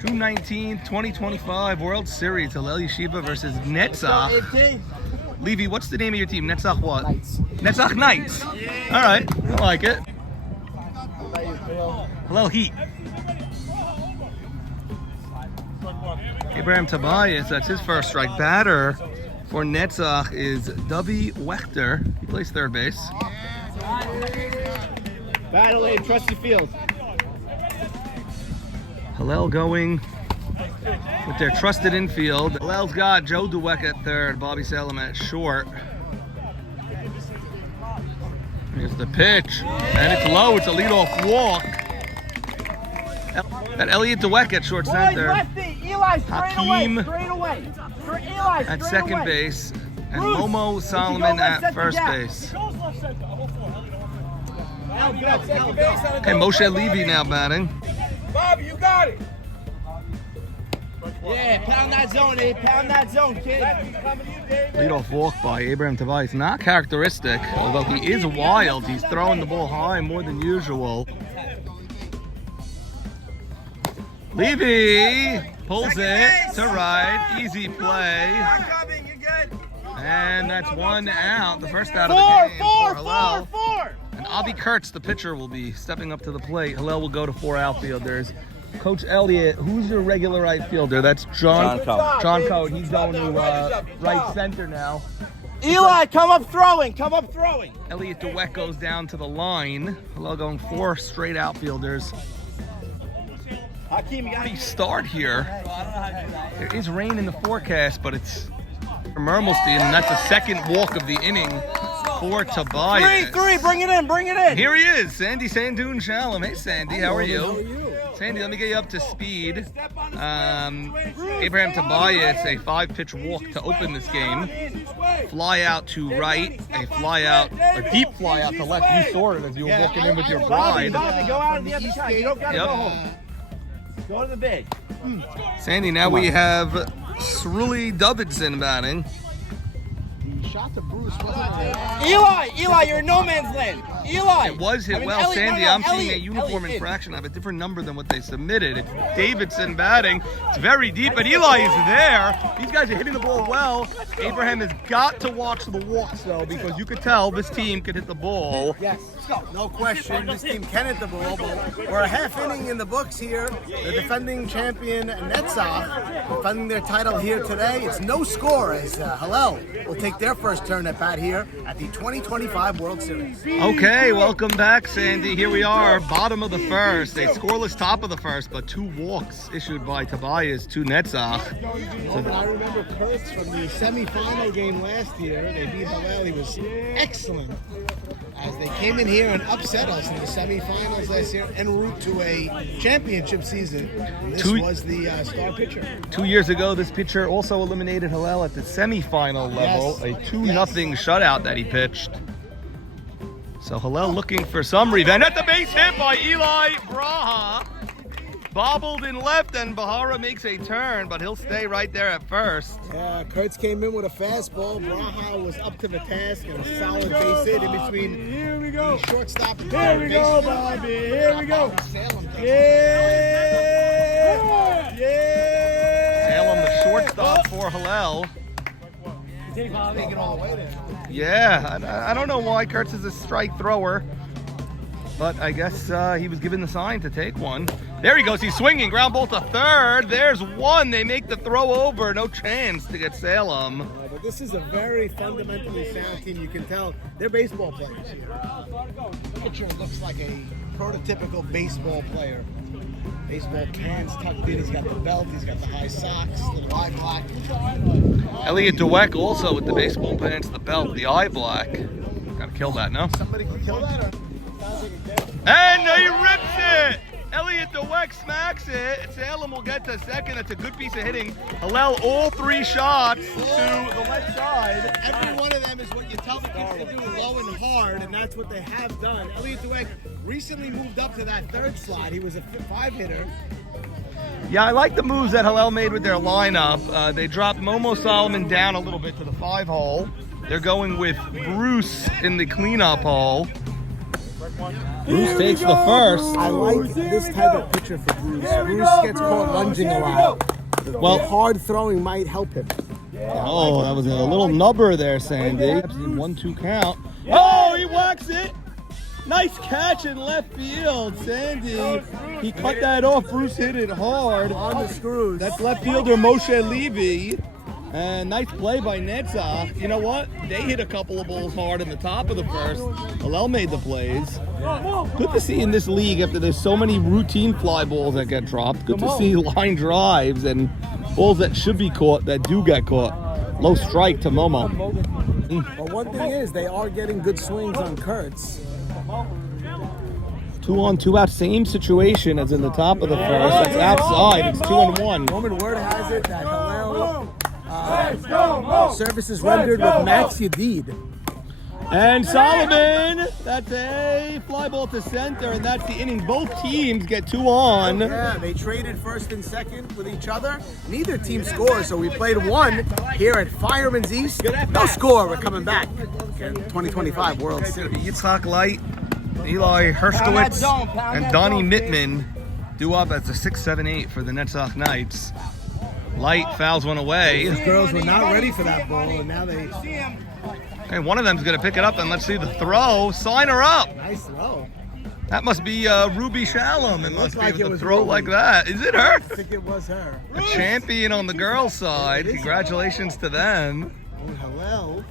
June 19th, 2025 World Series. Hillel Yeshiva versus Netzach. Levy, what's the name of your team? Netzach what? Knights. Netzach Knights. All right, I like it. Hillel Heat. Abraham Tobias, that's his first strike. Batter for Netzach is Dubby Wechter. He plays third base. Battle aid, trust the field. Hillel going with their trusted infield. Hillel's got Joe Dweck at third, Bobby Salem at short. Here's the pitch, and it's low. It's a leadoff walk. That Elliot Dweck at short center. Hakeem at second base, and Momo Solomon at first base. Okay, Moshe Levy now batting. Bobby, you got it. Yeah, pound that zone, Abe. Pound that zone, kid. Leadoff walk by Abraham Tobias. Not characteristic, although he is wild. He's throwing the ball high more than usual. Levy pulls it to right. Easy play. And that's one out. The first out of the game for Hillel. And Avi Kurtz, the pitcher, will be stepping up to the plate. Hillel will go to 4 outfielders. Coach Elliott, who's your regular right fielder? That's John Cote. John Cote. He's going to right center now. Eli, come up throwing. Come up throwing. Elliot Dweck goes down to the line. Hillel going 4 straight outfielders. Hakeem, you got We start here. There is rain in the forecast, but it's from Mermelstein, and that's the second walk of the inning for Tobias. Three, bring it in, bring it in. Here he is, Sandy Sandoon Shalom. Hey, Sandy, how are you? Sandy, let me get you up to speed. Abraham Tobias, a 5-pitch walk to open this game. Fly out to right, a deep fly out to left. You saw it as you were walking in with your bride. Bobby, go out on the other side. You don't got to go home. Go to the big. Sandy, now we have Sruli Davidson batting. Shot to Bruce. Eli, you're in no man's land. Eli. It was hit well, Elliot, Sandy. no, I'm seeing a Elliot, uniform infraction. I have a different number than what they submitted. It's Davidson batting. It's very deep, and Eli is there. These guys are hitting the ball well. Abraham has got to watch the walks, though, because you could tell this team could hit the ball. Yes, no question. This team can hit the ball, but we're a half inning in the books here. The defending champion Netzach defending their title here today. It's no score as Hillel will take their first turn at bat here at the 2025 World Series. Okay, welcome back, Sandy. Here we are, bottom of the first. A scoreless top of the first, but 2 walks issued by Tobias to Netzach. I remember Kurtz from the semifinal game last year. They beat Hillel. He was excellent as they came in here and upset us in the semifinals last year en route to a championship season. And this was the star pitcher. 2 years ago, this pitcher also eliminated Hillel at the semifinal level, a 2-0 shutout that he pitched. So Hillel looking for some revenge. At the base hit by Eli Braha. Bobbled in left, and Bahara makes a turn, but he'll stay right there at first. Yeah, Kurtz came in with a fastball. Braha was up to the task and a solid base hit in between. Here we go. Shortstop. Here we go, Bobby. Here we go. Yeah. Salem, the shortstop for Hillel. Take it all the way there. Yeah, I don't know why Kurtz is a strike thrower, but I guess he was given the sign to take one. There he goes. He's swinging. Ground ball to third. There's one. They make the throw over. No chance to get Salem. But this is a very fundamentally sound team. You can tell they're baseball players here. The pitcher looks like a prototypical baseball player. Baseball cans tucked in. He's got the belt. He's got the high socks, the eye black. Elliot Dweck also with the baseball pants, the belt, the eye black. Gotta kill that, no? Somebody can kill that. Or And he rips it! Elliot Dweck smacks it. Salem will get to second. It's a good piece of hitting. Hillel, all 3 shots to the left side. every one of them is what you tell the kids to do, low and hard, and that's what they have done. Elliot Dweck recently moved up to that 3rd slot. He was a 5-hitter. Yeah, I like the moves that Hillel made with their lineup. They dropped Momo Solomon down a little bit to the 5 hole. They're going with Bruce in the cleanup hole. Bruce takes the first. I like this type of pitcher for Bruce. Bruce gets caught lunging a lot. Well, hard throwing might help him. Oh, that was a little nubber there, Sandy. 1-2 count. Oh, he whacks it. Nice catch in left field, Sandy. He cut that off. Bruce hit it hard. On the screws. That's left fielder Moshe Levy. And nice play by Netzach. You know what? They hit a couple of balls hard in the top of the first. Hillel made the plays. Good to see in this league after there's so many routine fly balls that get dropped. Good to see line drives and balls that should be caught that do get caught. Low strike to Momo. But one thing is, they are getting good swings on Kurtz. 2 on, 2 out, same situation as in the top of the first. That's outside. It's 2-1. Roman Word has it that Hillel services rendered with Max Yadid. And Solomon, that's a fly ball to center, and that's the inning. Both teams get 2 on. Yeah, they traded first and second with each other. Neither team scores, so we played one here at Fireman's East. No score, we're coming back. 2025 World Series. Yitzhak Light, Eli Hershkowitz, and Donnie Mittman do up as a 6-7-8 for the Netzach Knights. Light fouls one away. These girls were not ready for that ball, and now they... And one of them's going to pick it up, and let's see the throw. Sign her up. Nice throw. That must be Ruby Shalom. It must be like with it a was throw Ruby. like that. Is it her? I think it was her. A champion on the girls' side. Congratulations to them. And Hillel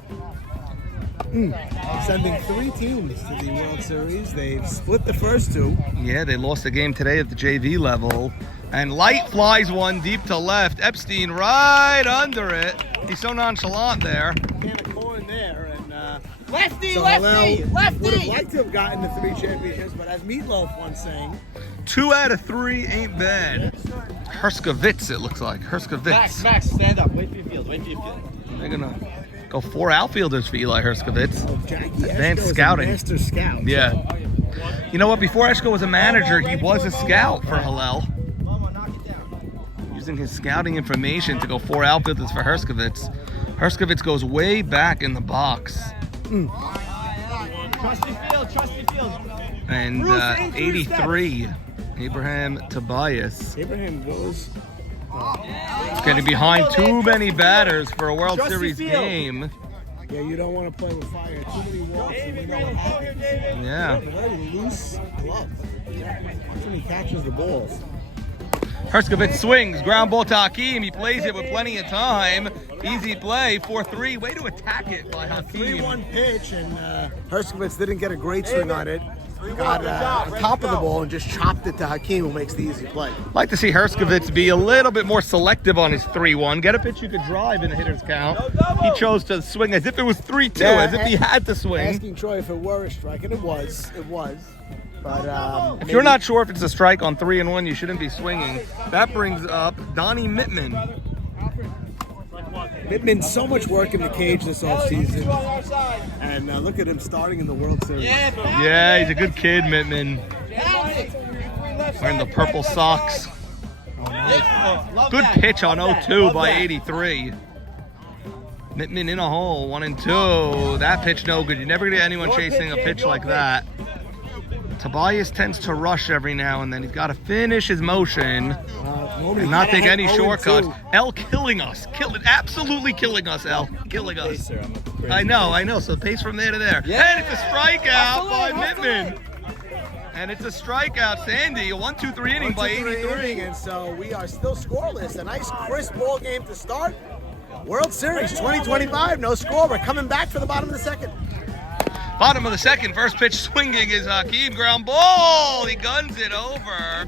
sending 3 teams to the World Series. They've split the first 2. Yeah, they lost a game today at the JV level. And Light flies one deep to left. Epstein right under it. He's so nonchalant there. Can of corn there. And Lefty, so lefty, Hillel lefty. would have liked to have gotten the 3 championships, but as Meatloaf once sang, 2 out of 3 ain't bad. Hershkowitz, it looks like. Hershkowitz. Max, stand up. Wait for your field. Wait for your field. They're going to go 4 outfielders for Eli Hershkowitz. Jackie Advanced Eshko is a scouting. master scout. Yeah. You know what? Before Eshko was a manager, he was a scout for Hillel. Using his scouting information to go 4 outfielders for Hershkowitz. Hershkowitz goes way back in the box. Trust your field. Trust your field. And 83, Abraham Tobias. Abraham goes. He's getting behind too many batters for a World Trust your Series field. game. Yeah, you don't want to play with fire. Too many walks, and we know what happens. Yeah. Very loose glove. Watch when he catches the balls. Hershkowitz swings, ground ball to Hakeem. He plays it with plenty of time. Easy play, 4-3. Way to attack it by Hakeem. 3-1 pitch, and Hershkowitz didn't get a great swing on it. Got on top of the ball and just chopped it to Hakeem, who makes the easy play. Like to see Hershkowitz be a little bit more selective on his 3-1. Get a pitch you could drive in a hitter's count. He chose to swing as if it was 3-2, as if he had to swing. Asking Troy if it were a strike, and it was. It was. But If you're not sure if it's a strike on 3-1, you shouldn't be swinging. That brings up Donnie Mittman. Mittman, so much work in the cage this offseason. And look at him starting in the World Series. Yeah, he's a good kid, Mittman. Wearing the purple socks. Good pitch on 0-2 by 83. Mittman in a hole, 1-2. That pitch no good. You never get anyone chasing a pitch like that. Tobias tends to rush every now and then. He's got to finish his motion and not take any shortcuts. L killing us. Absolutely killing us, L. Killing us. I know. So pace from there to there. Yeah. And it's a strikeout by Mittman. And it's a strikeout, Sandy. A 1-2-3 inning by 83. And so we are still scoreless. A nice crisp ball game to start. World Series 2025, no score. We're coming back for the bottom of the second. Bottom of the second, first pitch swinging is Hakeem. Ground ball. He guns it over.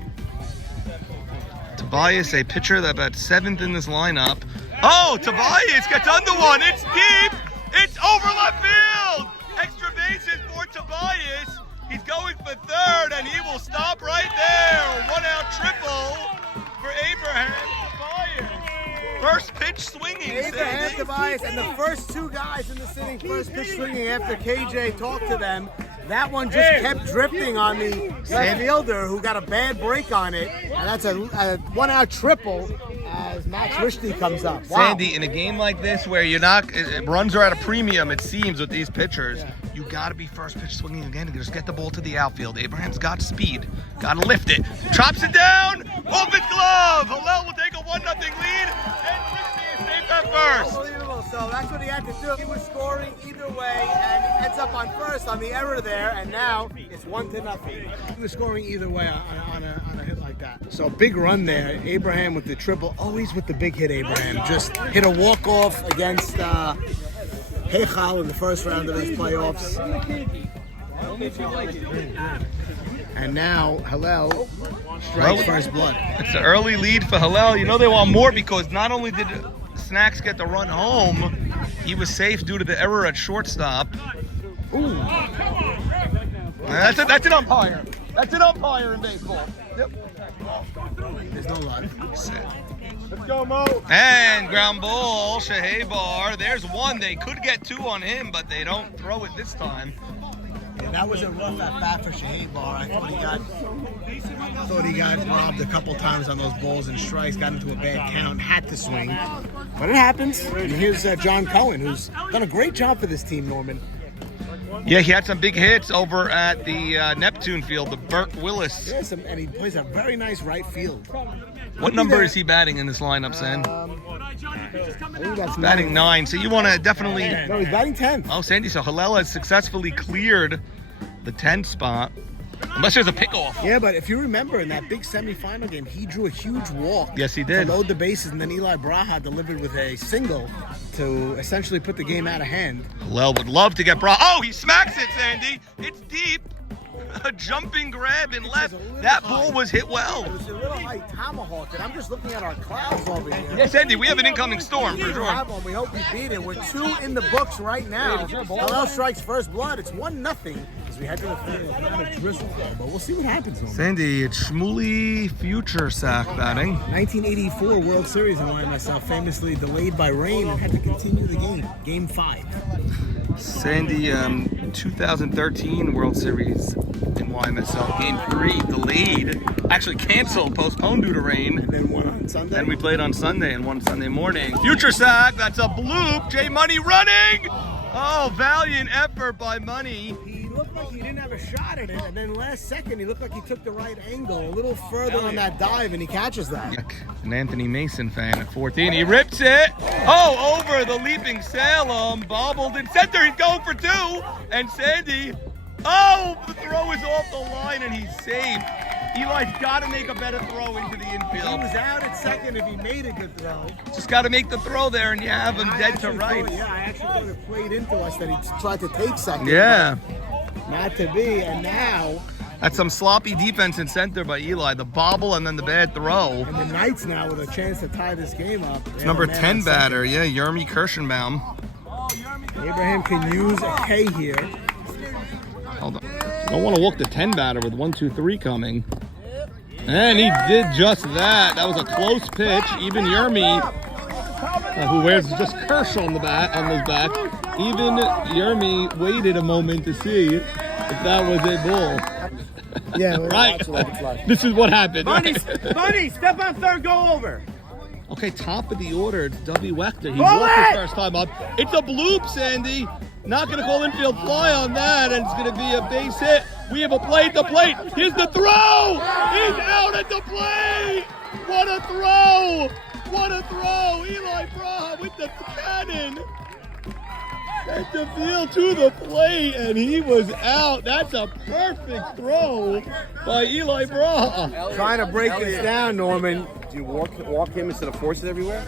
Tobias, a pitcher that at 7th in this lineup. Oh, Tobias gets under one. It's deep. It's over left field. Extra bases for Tobias. He's going for 3rd, and he will stop right there. 1-out triple for Abraham Tobias. First pitch swinging. Abraham Tobias, and the first 2 guys in the sitting, first pitch swinging after KJ talked to them. That one just kept drifting on the left fielder who got a bad break on it. And that's a 1-out triple as Max Rishney comes up. Wow. Sandy, in a game like this where you're not, runs are at a premium, it seems, with these pitchers, You got to be first pitch swinging again and just get the ball to the outfield. Abraham's got speed. Got to lift it. Chops it down. Off his glove. Hillel will take a 1-0 lead. And Christie is safe at first. Unbelievable. So that's what he had to do. He was scoring either way, and he ends up on first on the error there, and now it's 1-0. He was scoring either way on a hit like that. So big run there. Abraham with the triple. Always with the big hit, Abraham. Just hit a walk-off against Hillel in the first round of these playoffs. And now Hillel strikes first blood. It's an early lead for Hillel. You know they want more because not only did Snacks get the run home, he was safe due to the error at shortstop. Ooh. That's an umpire. That's an umpire in baseball. Yep. There's no luck. Let's go, Mo. And ground ball, Shehebar. There's one. They could get 2 on him, but they don't throw it this time. Yeah, that was a rough at bat for Shehebar. I thought he got robbed a couple times on those balls and strikes. Got into a bad count. Had to swing, but it happens. And here's John Cohen, who's done a great job for this team, Norman. Yeah, he had some big hits over at the Neptune field, the Burt Willis. Yes, and he plays a very nice right field. What number is he batting in this lineup, Sen? I think that's Batting 9. So you want to definitely... No, he's batting 10th. Oh, Sandy, so Hillel has successfully cleared the 10th spot. Unless there's a pickoff. Yeah, but if you remember in that big semifinal game, he drew a huge walk. Yes, he did. To load the bases, and then Eli Braha delivered with a single to essentially put the game out of hand. Hillel would love to get Braha. Oh, he smacks it, Sandy. It's deep. A jumping grab in left. That ball was hit well. It was a little high tomahawk, and I'm just looking at our clouds over here. Yes, Andy, we have an incoming storm for We sure. have one. We hope we beat it. We're 2 in the books right now. Hillel strikes first blood. It's 1-0 as we head to the field. Not a drizzle though, but we'll see what happens. Norman. Sandy, it's Shmuley Future Sack batting. 1984 World Series, I remind myself, famously delayed by rain and had to continue the game. Game 5. Sandy, 2013 World Series in YMSL. Game 3 delayed, actually canceled, postponed due to rain. And then one on Sunday. Then we played on Sunday and one Sunday morning. Future Sack, that's a bloop. J Money running. Oh, valiant effort by Money. He looked like he didn't have a shot at it, and then last second he looked like he took the right angle a little further on that dive, and he catches that. An Anthony Mason fan at 14. He rips it. Oh, over the leaping Salem. Bobbled in center. He's going for 2. And Sandy. Oh, the throw is off the line and he's safe. Eli's got to make a better throw into the He infield. was out at second if he made a good throw. Just got to make the throw there and you have him dead to right. I actually thought it played into us that he tried to take second. Yeah. but Not to be, and now... That's some sloppy defense in center by Eli. The bobble and then the bad throw. And the Knights now with a chance to tie this game up. It's number 10 batter. Yeah, Yermi Kirschenbaum. Abraham can use a K here. Hold on. Don't want to walk the 10 batter with 1, 2, 3 coming. And he did just that. That was a close pitch. Even Yermi, who wears just Kirsch on his back, even Yermi waited a moment to see if that was a bull. Yeah, Right. This is what happened. Bunny, Right? Bunny, step on third, go over. Okay, top of the order. It's W. Wechter. He Pull walked it! his first time up. It's a bloop, Sandy. Not going to call infield fly on that, and it's going to be a base hit. We have a play at the plate. Here's the throw. He's out at the plate. What a throw. What a throw. Eli Braha with the cannon. At the field to the plate, and he was out. That's a perfect throw by Eli Braha. Trying to break this down, Norman. Do you walk him instead of force it everywhere?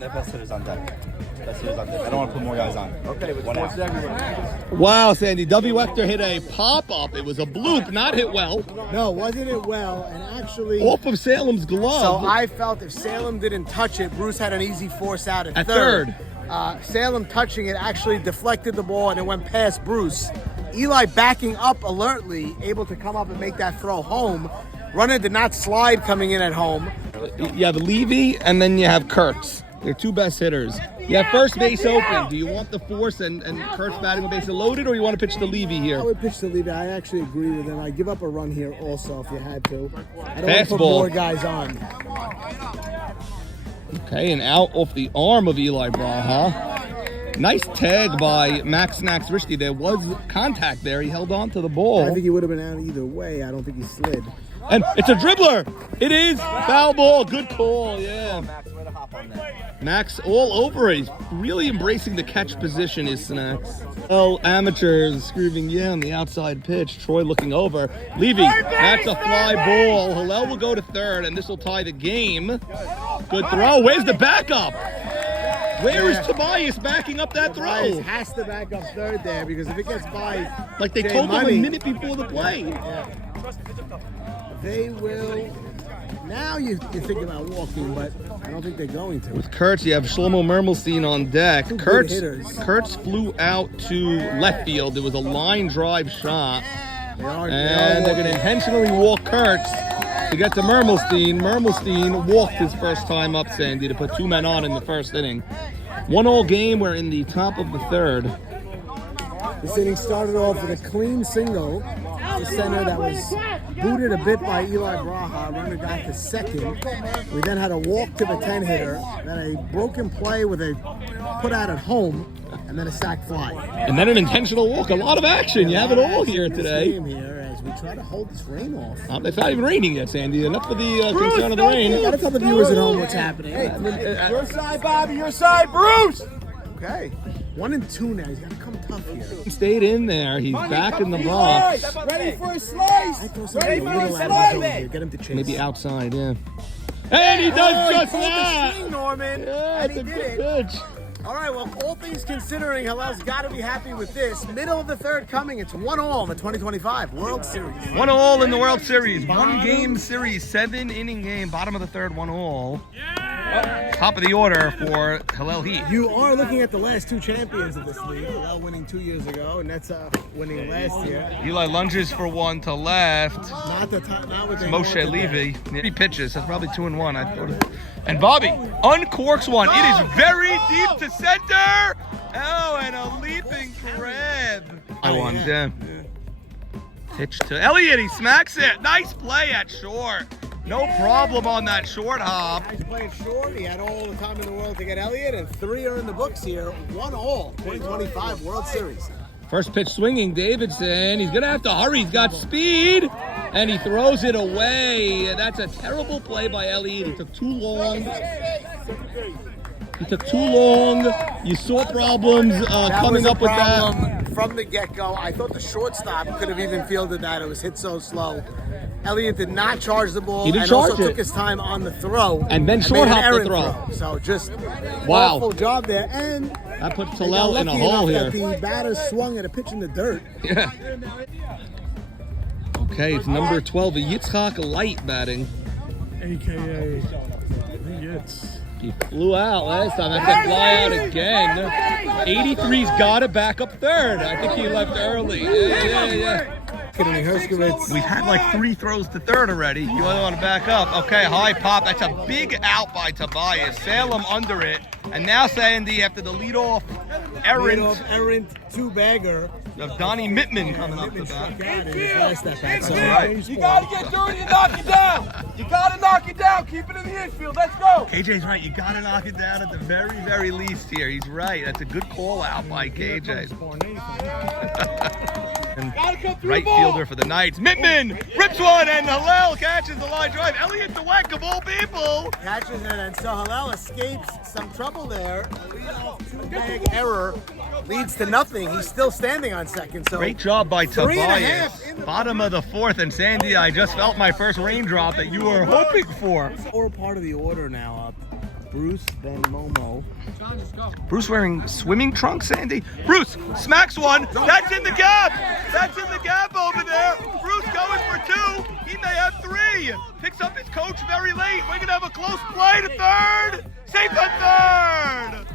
The best hitter's on deck. Best hitter's on deck. I don't want to put more guys on. Okay, but force it everywhere. Wow, Sandy. W. Wechter hit a pop-up. It was a bloop, not hit well. No, wasn't it well? And actually... Off of Salem's glove. So I felt if Salem didn't touch it, Bruce had an easy force out at third. Salem touching it actually deflected the ball and it went past Bruce. Eli backing up alertly, able to come up and make that throw home. Runner did not slide coming in at home. You have Levy, and then you have Kurtz. They're 2 best hitters. You have first base open. Do you want the force and Kurtz batting with bases loaded, or you want to pitch to Levy I here? would pitch to Levy. I actually agree with him. I'd give up a run here also if you had to. I don't want to put Fastball. more guys on. Okay, and out off the arm of Eli Braha. Nice tag by Max Snacks Rishti. There was contact there. He held on to the ball. I think he would have been out either way. I don't think he slid. And it's a dribbler. It is foul ball. Good call. Yeah. Max, way to hop on that. Max all over it. He's really embracing the catch position, is Snacks. Well, amateurs screaming, yeah, on the outside pitch. Troy looking over. Levy, that's a fly ball. Hillel will go to third, and this will tie the game. Good throw. Where's the backup? Where is Tobias backing up that Tobias throw? has to back up third there because if it gets by, Like they Jay told him Money, a minute before the play. they will. Now you think about walking, but I don't think they're going to. With Kurtz, you have Shlomo Mermelstein on deck. Two good Kurtz hitters. flew out to left field. There was a line drive shot. They're And they're going to intentionally walk Kurtz to get to Mermelstein. Mermelstein walked his first time up, Sandy, to put 2 men on in the first inning. 1-1 game. We're in the top of the third. This inning started off with a clean single to center that was booted a bit by Eli Braha. Runner got to second. We then had a walk to the 10-hitter, then a broken play with a put out at home, and then a sac fly. And then an intentional walk. A lot of action. You have it all here This today. game here as we try to hold this rain off. It's not even raining yet, Sandy. Enough for the concern of the rain. Gotta tell the viewers at home what's happening. Your side, Bobby. Your side, Bruce. Okay. 1-2 now. He's got to come tough here. Stayed in there. He's back in the box. Ready for a slice. I throw something a little out of his zone here. Get him to chase. Maybe outside, yeah. And he does just pulled the that. string, Norman. Yeah, And it's he a did good it. pitch. All right, well, all things considering, Hillel's got to be happy with this. Middle of the third coming. It's 1-1 in the 2025 World Series. 1-1 in the World Series. 1-game series, 7-inning game. Bottom of the third, 1-1. Top of the order for Hillel Heat. You are looking at the last two champions of this league. Hillel winning 2 years ago, and Netzach winning last year. Eli lunges for one to left. Not the top. Not what they Moshe want Levy. 3 pitches. That's probably 2-1. I thought. And Bobby uncorks one. It is very deep to center. Oh, and a leaping grab. I won. Yeah. Pitch to Elliott. He smacks it. Nice play at short. No problem on that short hop. He's playing short. He had all the time in the world to get Elliott, and 3 are in the books here. 1-1, 2025 World Series. First pitch swinging, Davidson. He's going to have to hurry. He's got speed. And he throws it away. That's a terrible play by Elliott. He took too long. You saw problems coming up with that. From the get-go. I thought the shortstop could have even fielded that. It was hit so slow. Elliott did not charge the ball. He didn't and charge also it. took his time on the throw. And then made short an hopped the errant throw. So just Wow. awful job there. And That puts they got Hillel in a lucky hole enough here. that the batter swung at a pitch in the dirt. Yeah. Okay, it's number 12, a Yitzchak Light batting. AKA Yitz. He flew out last time. That's a fly out again. 83's got to back up third. I think he left early. Yeah. We've had like 3 throws to third already. You only want to back up. Okay, high pop. That's a big out by Tobias. Salem under it. And now Sandy after the leadoff errant two-bagger of Donnie Mittman coming up the bat. That's right. You gotta get dirty and knock it down. You gotta knock it down. Keep it in the infield. Let's go. KJ's right. You got to knock it down at the very, very least here. He's right. That's a good call out by KJ. And right fielder for the Knights. Mittman rips one and Hillel catches the line drive. Elliott the Weck of all people. Catches it, and so Hillel escapes some trouble there. A leadoff two-bag error leads to nothing. He's still standing on second. So Great job by 3.5 Tobias. in the Bottom of the fourth, and Sandy, I just felt my first raindrop that you were hoping for. Or part of the order now up. Bruce, then Momo. Bruce wearing swimming trunks, Sandy. Bruce smacks one. That's in the gap. That's in the gap over there. Bruce going for 2. He may have 3. Picks up his coach very late. We're going to have a close play to third. Safe at third.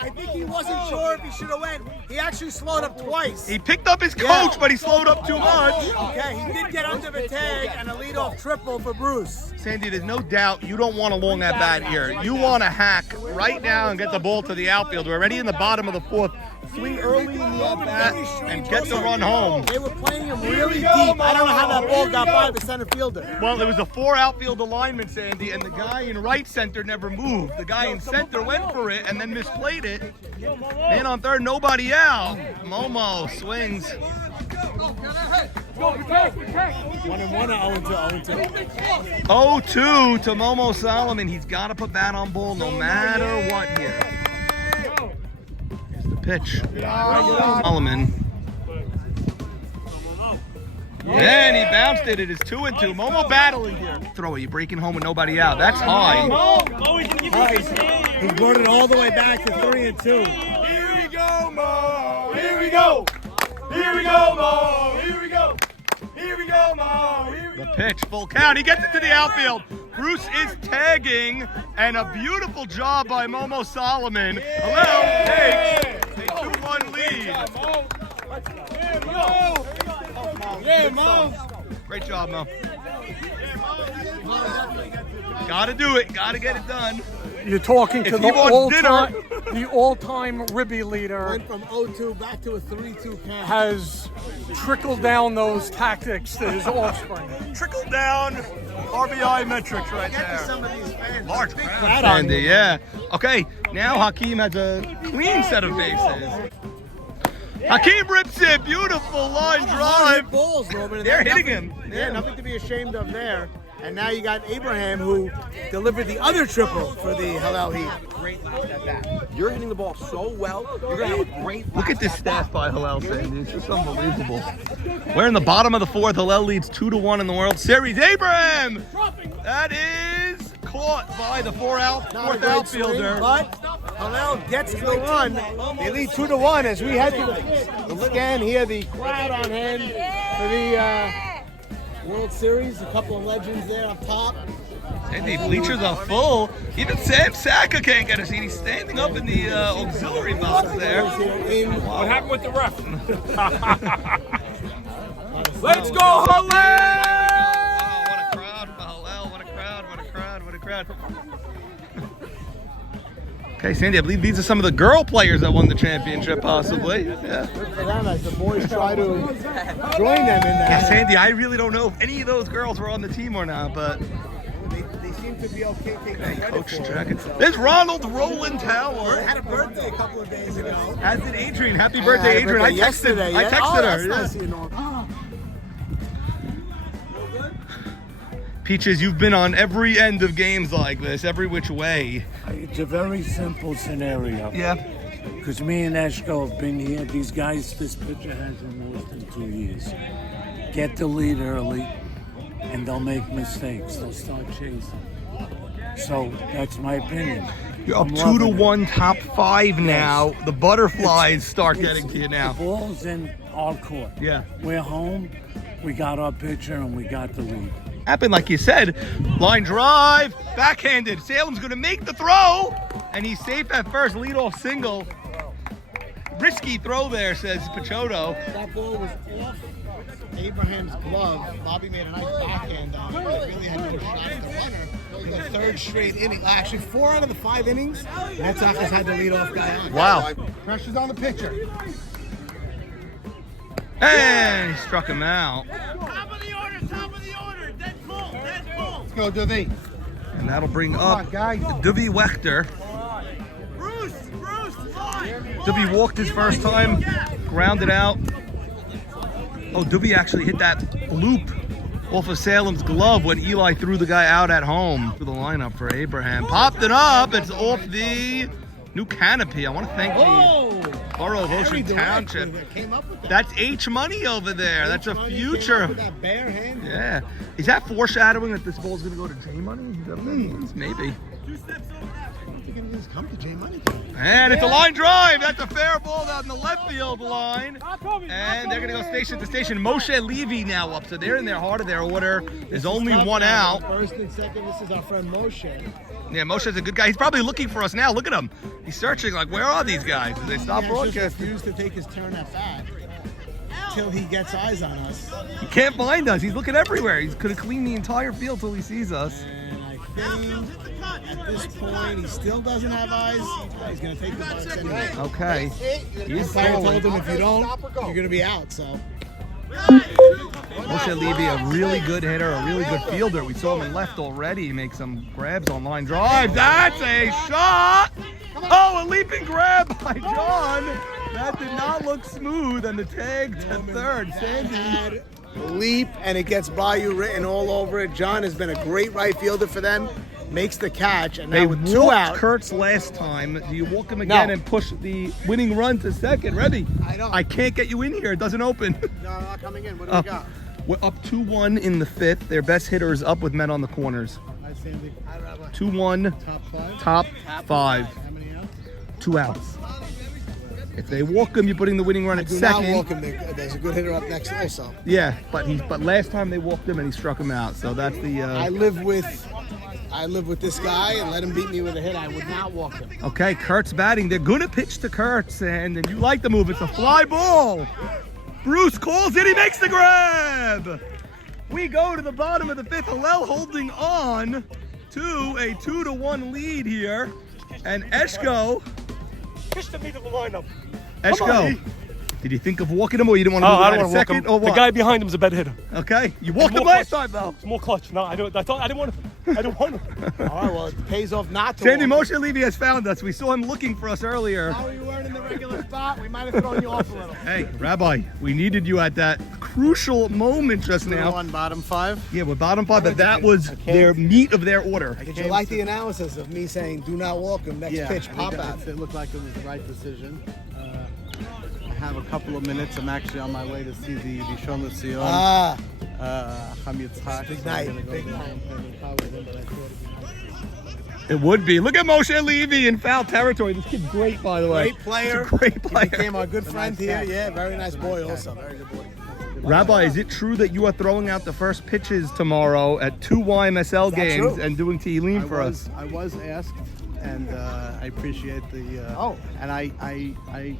I think he wasn't sure if he should have went. He actually slowed up twice. He picked up his coach, but he slowed up too much. Okay, he did get under the tag and a leadoff triple for Bruce. Sandy, there's no doubt you don't want a long at bat here. You want to hack right now and get the ball to the outfield. We're already in the bottom of the fourth. swing early in the at-bat and get the run home. They were playing him really deep. I don't know how that ball got by the center fielder. Well, there was a 4 outfield alignment, Sandy, and the guy in right center never moved. The guy in center went for it and then misplayed it. Man on third, nobody out. Momo swings. 1-1 or 0-2? 0-2 to Momo Solomon. He's got to put bat on ball no matter what here. Here's the pitch. Solomon. And he bounced it. It is 2-2. Momo battling here. Throw it. You're breaking home with nobody out. That's high. He brought it all the way back to 3-2. Here we go, Mo. Here we go. Here we go, Mo. Here we go. Here we go, Mo. Here we The go. pitch, full count. He gets it to the outfield. Bruce is tagging, and a beautiful job by Momo Solomon. Hello, takes a 2-1 lead. Yeah, Mo. Great job, Mo. Gotta do it. Gotta get it done. You're talking to If he wants the all-time Ribby leader Went from 0-2 back to a 3-2 count. has trickled down those tactics to his offspring. Trickle down RBI metrics right Get to there. some of these fans. Large Big crowd, on Andy, you. yeah. Okay, now Hakeem has a clean set of bases. Hakeem rips it. Beautiful line drive. Balls, Roman. and They're there's hitting nothing- him. Yeah, nothing to be ashamed of there. And now you got Abraham, who delivered the other triple for the Hillel Heat. Great last at bat. You're hitting the ball so well. You're gonna have a great. Look at this stat by Hillel, Sandy. It's just unbelievable. We're in the bottom of the 4th. Hillel leads 2-1 in the World Series. Abraham! That is caught by the fourth Not a great outfielder. swing, but Hillel gets to the run. They lead 2-1 as we head to scan here the crowd on hand for the World Series. A couple of legends there up top. Sandy, bleachers are full. Even Sam Saka can't get a seat. He's standing up in the auxiliary box there. What happened with the ref? Let's go, Hillel! What a crowd for Hillel. What a crowd, what a crowd, what a crowd. Okay, Sandy, I believe these are some of the girl players that won the championship, possibly. Yeah. For them as the boys try to join them in Yeah, that. Sandy, I really don't know if any of those girls were on the team or not, but They seem to be okay taking credit Coach for it. Jacket. There's Ronald Roland Towel. Had a birthday a couple of days ago. As did Adrian. Happy birthday, Adrian. I texted yesterday. I yeah? texted Oh, that's her. nice, Yeah. you know. Peaches, you've been on every end of games like this, every which way. It's a very simple scenario. Yeah. Because me and Eshko have been here. These guys, this pitcher hasn't lost in 2 years. Get the lead early, and they'll make mistakes. They'll start chasing. So that's my opinion. You're up I'm loving it. 2-1, top 5 now. The butterflies start getting to you The now. ball's in our court. Yeah. We're home. We got our pitcher, and we got the lead. Happened like you said. Line drive, backhanded. Salem's going to make the throw, and he's safe at first. Leadoff single. Risky throw there, says Pichotto. That ball was off Abraham's glove. Bobby made a nice backhand on it. They really had no shot at the runner. The third straight inning. Actually, 4 out of the 5 innings, Netzach has had the leadoff guy on. Wow. Pressure's on the pitcher. And he struck him out. Let's go, Duvi. And that'll bring up Duvie Wechter. Duvie walked his first time, grounded out. Oh, Duvie actually hit that loop off of Salem's glove when Eli threw the guy out at home. For the lineup for Abraham. Popped it up. It's off the new canopy. I want to thank the Borough of Ocean Township. Came up with that. That's H money over there. That's a future. With that bare hand. Yeah. Is that foreshadowing that this ball's going to go to J Money? Is that what that means? Maybe. You're going to just come to J Money. And it's a line drive. That's a fair ball down the left field line. And they're going to go station to station. Moshe Levy now up. So they're in their heart of their order. There's only one out. First and second, this is our friend Moshe. Yeah, Moshe's a good guy. He's probably looking for us now. Look at him. He's searching like, where are these guys? Did they stop He actually broadcasting? refused to take his turn at bat till he gets eyes on us. He can't find us. He's looking everywhere. He's going to clean the entire field till he sees us. And I think at this point he still doesn't have eyes. He's going to take the box anyway. Okay. He's Umpire told going. him if you don't, you're going to be out. So Moshe Levy, a really good hitter, a really good fielder. We saw him in left already make some grabs on line drive. That's a shot! Oh, a leaping grab by John. That did not look smooth, and the tag to third. Sandy. Leap, and it gets Bayou written all over it. John has been a great right fielder for them. Makes the catch, and They now with 2 walked out. Kurtz last time. Do you walk him again and push the winning run to second? Ready? I know. I can't get you in here. It doesn't open. No, not coming in. What do we got? We're up 2-1 in the fifth. Their best hitter is up with men on the corners. hi, Sandy. 2-1, Top 5. top 5. How many outs? 2 outs. If they walk him, you're putting the winning run at Do second. not walk him. There's a good hitter up next also. Yeah, but last time they walked him and he struck him out. So that's the I live with this guy and let him beat me with a hit. I would not walk him. okay. Kurtz batting. They're gonna pitch to Kurtz, and you like the move. It's a fly ball. Bruce calls it. He makes the grab. We go to the bottom of the fifth. Hillel holding on to a 2-1 lead here, and Eshko. Push the meat of the lineup. Eshko. Did you think of walking him, or you didn't want to Oh, move I him don't at want to walk second, him. or The what? guy behind him is a better hitter. Okay, you walked more him last clutch. time though. It's more clutch. No, I didn't want to. I didn't want to. All right, well, it pays off not to Sandy walk him. Moshe Levy has found us. We saw him looking for us earlier. Sorry you weren't in the regular spot. We might have thrown you off a little. Hey, Rabbi, we needed you at that crucial moment just now. On bottom 5. Yeah, we're bottom 5, but that was their meat of their order. Did you like the analysis of me saying, do not walk him, next pitch, pop out? It looked like it was the right decision. I have a couple of minutes. I'm actually on my way to see the Rishon LeZion. Netzach. Big night, big night. It would be. Look at Moshe Levy in foul territory. This kid's great, by the way. Great player. He's a great He player. became our good friend here. Yeah, very nice boy also. Very good boy. Rabbi, is it true that you are throwing out the first pitches tomorrow at 2 YMSL that games true? and doing Tehillim for us? I was asked, and I appreciate the. And I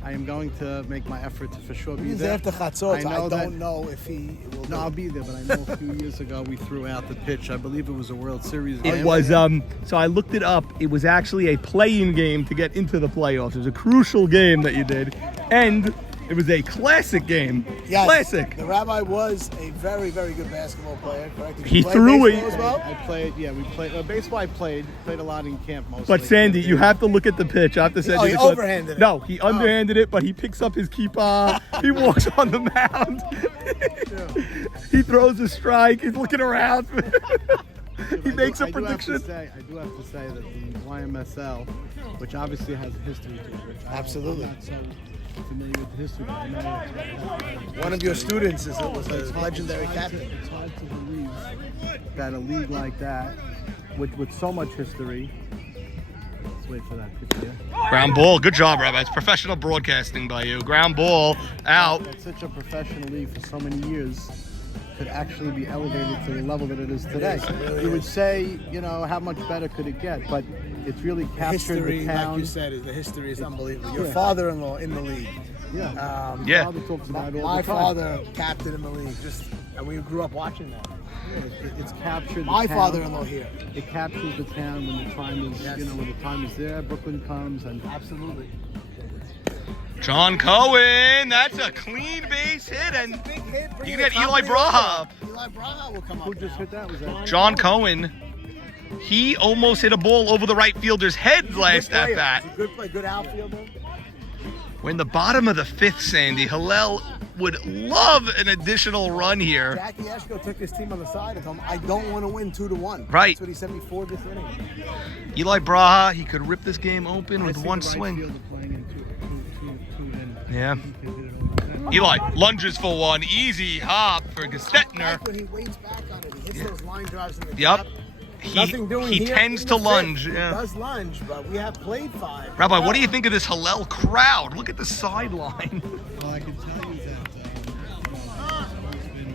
am going to make my effort to for sure be He's there. after Chatzot. I know I that- don't know if he will. No, I'll be there, but I know a few years ago we threw out the pitch. I believe it was a World Series game. It was, so I looked it up. It was actually a play-in game to get into the playoffs. It was a crucial game that you did. And it was a classic game. Yes, Classic. The rabbi was a very, very good basketball player, correct? Did He you play threw it. baseball as well? I played. Yeah, we played. Baseball. I played a lot in camp mostly. But Sandy, you have to look at the pitch. I have to say, Oh, he overhanded it. No, he underhanded it, but he picks up his kippah. He walks on the mound. He throws a strike. He's looking around. He makes a prediction. I do have to say that the YMSL, which obviously has a history to it. which Absolutely. I'm not so familiar with the history, but I know One of your students was a legendary captain. it's hard to believe that a league like that, with so much history. Let's wait for that pitch here. Ground ball. Good job, Rabbi. It's professional broadcasting by you. Ground ball out. That such a professional league for so many years could actually be elevated to the level that it is today. You would say, how much better could it get? But it's really captured History, the like town. you said, the history is unbelievable. Your father-in-law in the league. Yeah. Yeah. Father talks about it all My the time. father, captain in the league, and we grew up watching that. It's captured. My the town. father-in-law here. It captures the town when the time is, Yes. when the time is there. Brooklyn comes and Absolutely. John Cohen. That's a clean base hit, and Big hit. you get Eli Braha up. Eli Braha will come up. who just now. hit that? Was that John Cohen. He almost hit a ball over the right fielder's head last Good at player. bat. He's a good player, good outfielder. We're in the bottom of the fifth, Sandy. Hillel would love an additional run here. Jackie Eshko took his team on the side and told him, I don't want to win 2-1. Right. That's what he said before this inning. Eli Braha, he could rip this game open I with see one the right swing. fielder playing in two in. Yeah. He can hit it over the Eli lunges for one. Easy hop for Gestetner. Like when he waits back on it, he hits those line drives in the Yep. top. He, Nothing doing he here tends in to the lunge. fifth. He Yeah. does lunge, but we have played 5. Rabbi, what do you think of this Hillel crowd? Look at the sideline. Well, I can tell you that he's been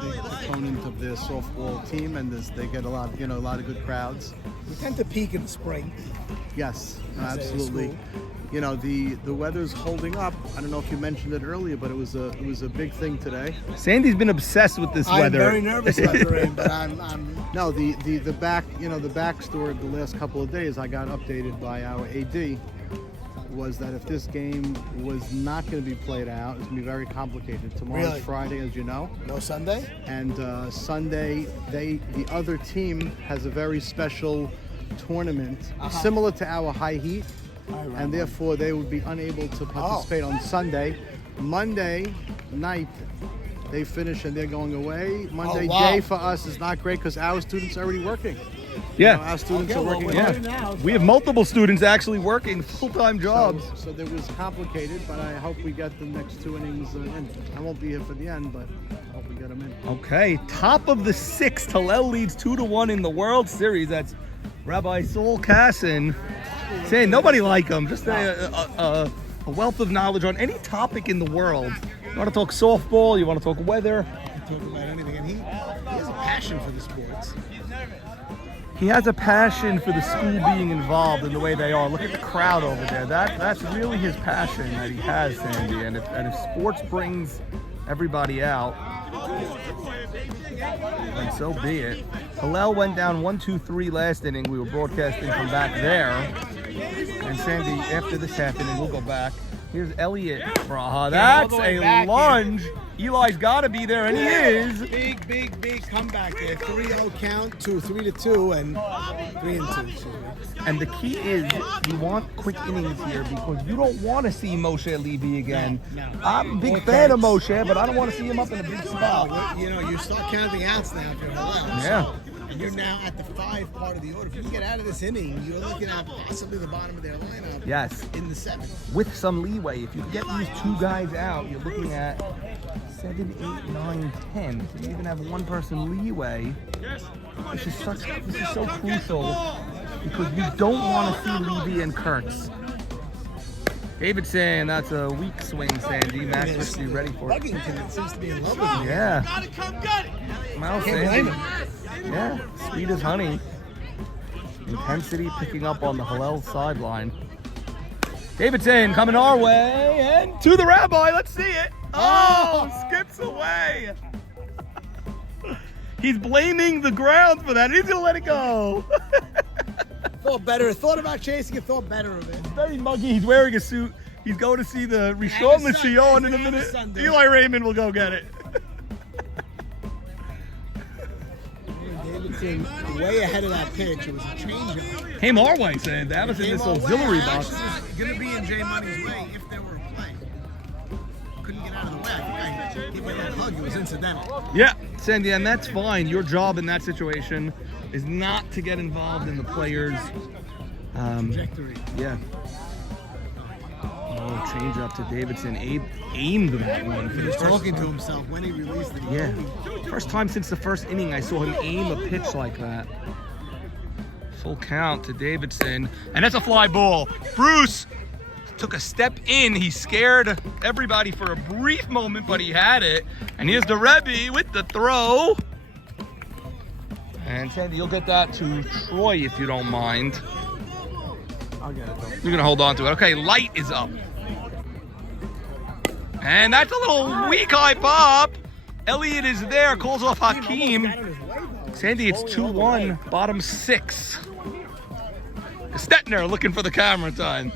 big opponent of their softball team, and they get a lot of good crowds. We tend to peak in the spring. Yes, absolutely. You know, the weather's holding up. I don't know if you mentioned it earlier, but it was a big thing today. Sandy's been obsessed with this weather. I'm very nervous about the rain, but I'm No, the backstory of the last couple of days, I got updated by our AD, was that if this game was not going to be played out, it's going to be very complicated. Tomorrow's Really? Friday, as you know. no Sunday. And Sunday, the other team has a very special tournament, similar to our high heat, and therefore they would be unable to participate on Sunday. Monday night, they finish and they're going away. Monday day for us is not great because our students are already working. Yeah. You know, our students are working. Yeah. We have multiple students actually working full-time jobs. So there was complicated, but I hope we get the next 2 innings in. I won't be here for the end, but I hope we get them in. Okay, top of the 6th, Hillel leads 2-1 in the World Series. That's Rabbi Saul Kassin saying nobody like him. Just a wealth of knowledge on any topic in the world. You want to talk softball? You want to talk weather? Talk about anything, and he has a passion for the sports. He has a passion for the school being involved in the way they are. Look at the crowd over there. That's really his passion that he has, Sandy. And if sports brings everybody out, then so be it. Hillel went down 1-2-3 last inning. We were broadcasting from back there. And Sandy, after this half inning, we'll go back. Here's Elliot Braha. That's a lunge. Eli's got to be there, and he is. Big comeback there. 3-0 count, 3-2, and 3-2. And the key is you want quick innings here because you don't want to see Moshe Levy again. No. I'm a big fan of Moshe, but I don't want to see him up in a big spot. You know, you start counting outs now if you're Hillel. Yeah. And you're now at the 5 part of the order. If you can get out of this inning, you're looking at possibly the bottom of their lineup. Yes. In the 7th. With some leeway. If you get these 2 guys out, you're looking at 7, 8, 9, 10. So you even have one person leeway. This is so crucial because you don't want to see Levy and Kurtz. Davidson, that's a weak swing, Sandy. Max must be ready for it. Buggington seems to be in love with him. Yeah. Well, Can't blame Sandy. him. Yeah, sweet as honey. Intensity picking up on the Hillel sideline. Davidson coming our way and to the rabbi. Let's see it. Oh, skips away. He's blaming the ground for that. He's gonna let it go. Thought about chasing it, thought better of it. Very muggy. He's wearing a suit. He's going to see the Rishon LeZion in a minute. Eli Raymond will go get it. Davidson way ahead of that pitch. It was a changeup. Came our way, saying that was in this auxiliary box. Going to be in J Money's way if there were a play. Couldn't get out of the way. I think I gave him a hug. It was incidental. Yeah, Sandy, and that's fine. Your job in that situation is not to get involved in the players' Trajectory. Yeah. Oh, change up to Davidson. Abe aimed that one. He was talking to himself when he released it. Yeah. First time since the first inning I saw him aim a pitch like that. Full count to Davidson. And that's a fly ball. Bruce took a step in. He scared everybody for a brief moment, but he had it. And here's the Rebbe with the throw. And Sandy, you'll get that to Troy if you don't mind. I'll get it though. You're gonna hold on to it. Okay, light is up. And that's a little weak high pop. Elliott is there, calls off Hakeem. Sandy, it's 2-1, bottom 6. Stetner looking for the camera time.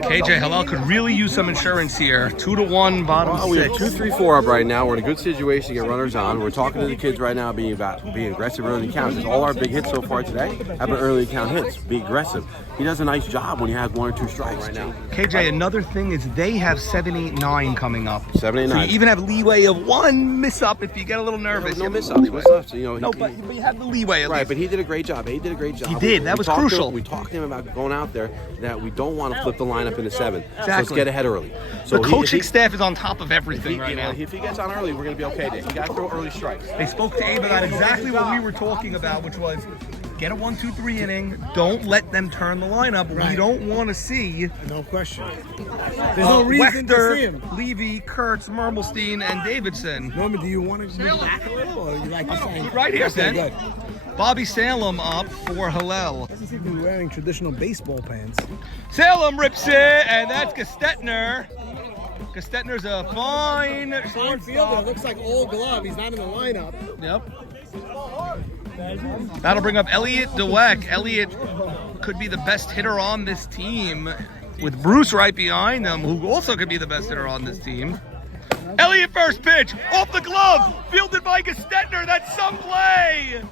KJ Hillel could really use some insurance here. 2-1, bottom 6. We have 2-3-4 up right now. We're in a good situation to get runners on. We're talking to the kids right now, being aggressive early counts. All our big hits so far today have been early count hits. Be aggressive. He does a nice job when he has 1 or 2 strikes right now. KJ, another thing is they have 7, 8, 9 coming up. 7, 8, 9. So you even have leeway of 1 miss up if you get a little nervous. No miss ups. So, you know, no, but you have the leeway at right, least. but he did a great job. He did a great job. He did. That was crucial. We talked to him about going out there that we don't want to flip the lineup into 7. Exactly. So let's get ahead early. So the coaching staff is on top of everything right now. If he gets on early, we're going to be okay. You got to throw early strikes. They spoke to Abe about exactly what we were talking about, which was get a 1-2-3 inning. Don't let them turn the lineup. We Right. don't want to see No question. There's no reason to see him. Wechter, Levy, Kurtz, Mermelstein, and Davidson. Norman, do you want to move back a little, or you like to say? Right here, Okay, Sen. good. Bobby Salem up for Hillel. Doesn't seem to be wearing traditional baseball pants. Salem rips it, and that's Gestetner. Gestetner's a fine Fine fielder. shortstop. Looks like Old Glove. He's not in the lineup. Yep. That'll bring up Elliot Dweck. Elliot could be the best hitter on this team, with Bruce right behind him, who also could be the best hitter on this team. Elliot first pitch, off the glove, fielded by Gestetner. That's some play.